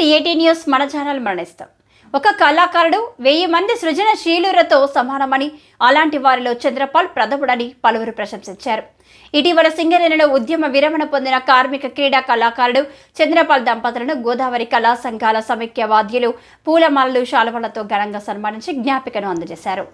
TAT news మన channel మరణిస్తాం. ఒక కళాకారుడు వెయ్యి మంది సృజనశీలులతో సమానమని అలాంటి వారిలో చంద్రపాల్ ప్రథముడని పలువురు ప్రశంసించారు. ఇటీవల సింగరేణిలో ఉద్యమ విరమణ పొందిన కార్మిక క్రీడా కళాకారుడు చంద్రపాల్ దంపతులను గోదావరి కళా సంఘాల సమైక్య వాద్యులు పూలమాలలు శాలువలతో ఘనంగా సన్మానించి జ్ఞాపికను అందజేశారు.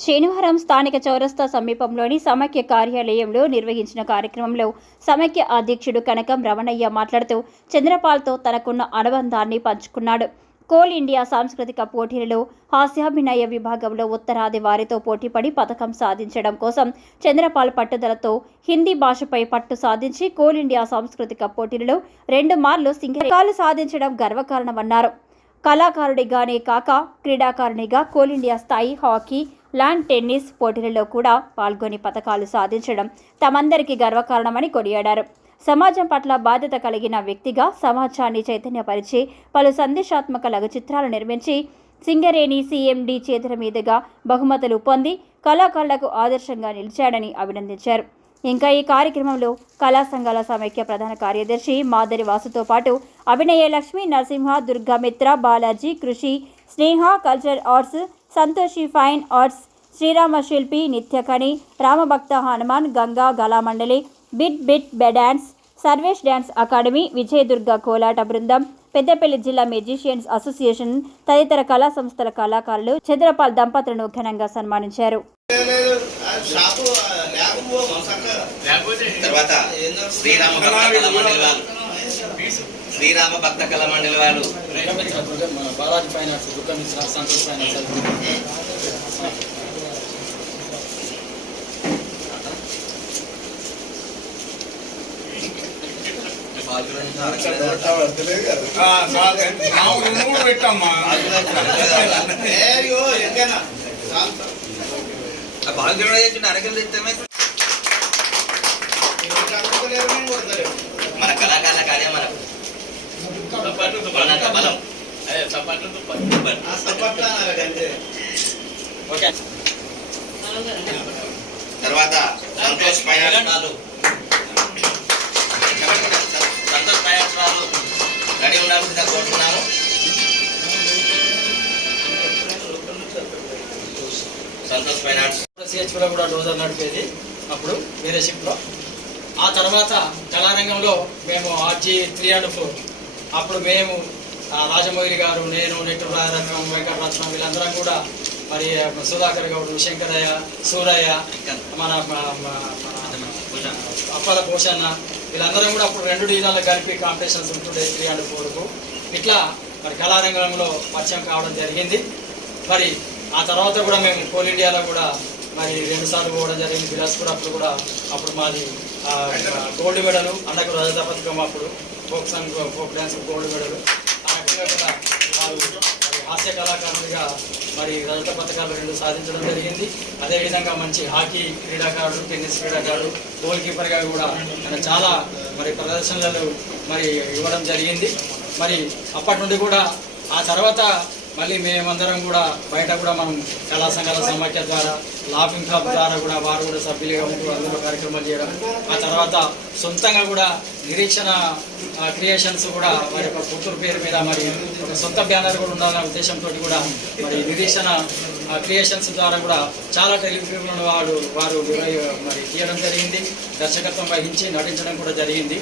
శనివారం స్థానిక చౌరస్తా సమీపంలోని సమైక్య కార్యాలయంలో నిర్వహించిన కార్యక్రమంలో సమైక్య అధ్యక్షుడు కనకం రమణయ్య మాట్లాడుతూ చంద్రపాల్తో తనకున్న అనుబంధాన్ని పంచుకున్నాడు. కోల్ ఇండియా సాంస్కృతిక పోటీలలో హాస్యాభినయ విభాగంలో ఉత్తరాది వారితో పోటీపడి పథకం సాధించడం కోసం చంద్రపాల్ పట్టుదలతో హిందీ భాషపై పట్టు సాధించి కోల్ ఇండియా సాంస్కృతిక పోటీలలో రెండు మార్లు సింగకాలు సాధించడం గర్వకారణమన్నారు. కళాకారుడిగానే కాక క్రీడాకారునిగా కోల్ ఇండియా స్థాయి హాకీ లాన్ టెన్నిస్ పోటీలలో కూడా పాల్గొని పథకాలు సాధించడం తమందరికీ గర్వకారణమని కొనియాడారు. సమాజం పట్ల బాధ్యత కలిగిన వ్యక్తిగా సమాజాన్ని చైతన్యపరిచి పలు సందేశాత్మక లఘు చిత్రాలు నిర్మించి సింగరేణి సీఎండి చేతుల మీదుగా బహుమతులు పొంది కళాకారులకు ఆదర్శంగా నిలిచాడని అభినందించారు. ఇంకా ఈ కార్యక్రమంలో కళా సంఘాల సమైక్య ప్రధాన కార్యదర్శి మాదరి వాసుతో పాటు అభినయ Lakshmi Narasimha Durgamitra Balaji Krishi Sneha culture arts Santoshi fine arts Srirama Shilpi Nityakani Ramabhakta Hanuman Ganga గలామండలి bit bit బె dance Sarvesh dance academy Vijayadurga కోలాట బృందం పెద్దపల్లి జిల్లా మెజిషియన్స్ అసోసియేషన్ తదితర కళా సంస్థల కళాకారులు చంద్రపాల్ దంపతులను ఘనంగా సన్మానించారు. తర్వాత శ్రీరామ భక్త కళ మండలి వాళ్ళు. బాలాజీ ఫైనాన్స్ సంతోష్ ఫైనాన్స్ మూడు పెట్టమ్మా. చేసిన తెస్తామే. మన కళాకారులకు అదే మనకు. బలం. ఓకే. తర్వాత సంతోష్ ఫైనాన్స్ వాళ్ళు సంతోష్ ఫైనాన్స్ వాళ్ళు రెడీ ఉండాల్సిందిగా కోరుతున్నాము సంతోష్ ఫైనాన్స్. సిహెచ్లో కూడా డోజర్ నడిపేది. అప్పుడు వేరే షిప్లో ఆ తర్వాత కళారంగంలో మేము ఆర్జీ త్రీ అండ్ ఫోర్. అప్పుడు మేము ఆ రాజమౌళి గారు నేను నెట్టు రాయరత్నం వెంకటరత్నం వీళ్ళందరం కూడా మరి సుధాకర్ గౌడ్ శంకరయ్య సూరయ్య మన అప్పాల భూషణ వీళ్ళందరం కూడా అప్పుడు రెండు డీజాలకు కలిపి కాంపిటీషన్స్ ఉంటుండే త్రీ అండ్ ఫోర్కు. ఇట్లా మరి కళారంగంలో పరిచయం కావడం జరిగింది. మరి ఆ తర్వాత కూడా మేము కోల్ ఇండియాలో కూడా మరి రెండుసార్లు పోవడం జరిగింది. బిలాస్పూర్ అప్పుడు కూడా అప్పుడు మాది గోల్డ్ మెడల్ అన్నకు రజత పథకం అప్పుడు. Folk song folk dance gold medal ఆ రకంగా కూడా వారు మరి హాస్య కళాకారులుగా మరి రజత పథకాలు రెండు సాధించడం జరిగింది. అదేవిధంగా మంచి హాకీ క్రీడాకారుడు టెన్నిస్ క్రీడాకారుడు గోల్ కీపర్గా కూడా ఆయన చాలా మరి ప్రదర్శనలు మరి ఇవ్వడం జరిగింది. మరి అప్పటి నుండి కూడా ఆ తర్వాత మళ్ళీ మేమందరం కూడా బయట కూడా మనం కళా సంఘాల సమాఖ్య ద్వారా లాఫింగ్ క్లబ్ ద్వారా కూడా వారు కూడా సభ్యులుగా ఉంటూ అందులో కార్యక్రమాలు చేయడం ఆ తర్వాత సొంతంగా కూడా నిరీక్షణ క్రియేషన్స్ కూడా వారి యొక్క కూతురు పేరు మీద మరి సొంత బ్యానర్ కూడా ఉండాలనే ఉద్దేశంతో కూడా మరి నిరీక్షణ క్రియేషన్స్ ద్వారా కూడా చాలా టెలిఫిల్మ్లను వాడు వారు మరి తీయడం జరిగింది దర్శకత్వం వహించి నటించడం కూడా జరిగింది.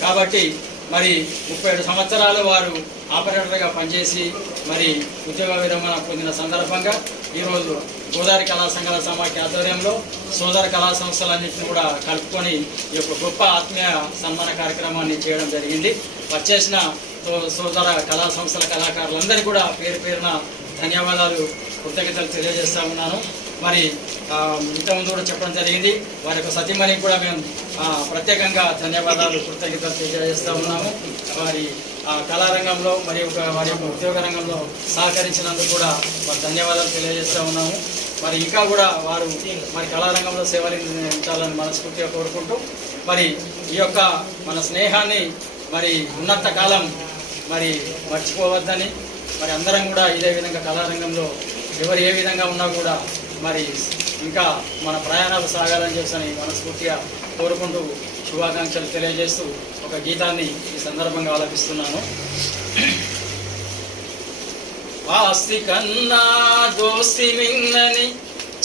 కాబట్టి మరి ముప్పై ఏడు సంవత్సరాలు వారు ఆపరేటర్గా పనిచేసి మరి ఉద్యోగ విరమణ పొందిన సందర్భంగా ఈరోజు గోదావరి కళా సంఘాల సమాఖ్య ఆధ్వర్యంలో సోదర కళా సంస్థలన్నింటినీ కూడా కలుపుకొని ఈ యొక్క గొప్ప ఆత్మీయ సన్మాన కార్యక్రమాన్ని చేయడం జరిగింది. వచ్చేసిన సో- సోదర కళా సంస్థల కళాకారులందరికీ కూడా పేరు పేరున ధన్యవాదాలు కృతజ్ఞతలు తెలియజేస్తా ఉన్నాను. మరి ఆ, ఇంతకుముందు కూడా చెప్పడం జరిగింది. వారి యొక్క సతీమణికి కూడా మేము ప్రత్యేకంగా ధన్యవాదాలు కృతజ్ఞతలు తెలియజేస్తూ ఉన్నాము. వారి ఆ, కళారంగంలో మరి ఒక వారి యొక్క ఉద్యోగ రంగంలో సహకరించినందుకు కూడా వారి ధన్యవాదాలు తెలియజేస్తూ ఉన్నాము. మరి ఇంకా కూడా వారు మరి కళారంగంలో సేవలందించాలని మనస్ఫూర్తిగా కోరుకుంటూ మరి ఈ యొక్క మన స్నేహాన్ని మరి ఉన్నంత కాలం మరి మర్చిపోవద్దని మరి అందరం కూడా ఇదే విధంగా కళారంగంలో ఎవరు ఏ విధంగా ఉన్నా కూడా మరి ఇంకా మన ప్రయాణాలు సాగాలని చెప్పని మనస్ఫూర్తిగా కోరుకుంటూ శుభాకాంక్షలు తెలియజేస్తూ ఒక గీతాన్ని ఈ సందర్భంగా ఆలపిస్తున్నాను. ఆస్తి కన్నా దోస్తి మిన్నని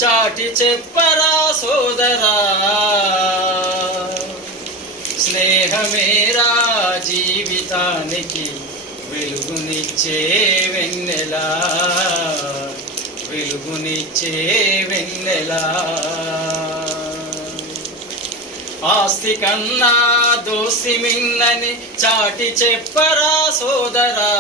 చాటి చెప్పరా సోదరా. స్నేహమేరా జీవితానికి వెలుగునిచ్చే వెన్నెలా. వెలుగునిచ్చే వెన్నెలా? ఆస్తి కన్నా దోసి మిన్నని చాటి చెప్పరా సోదరా?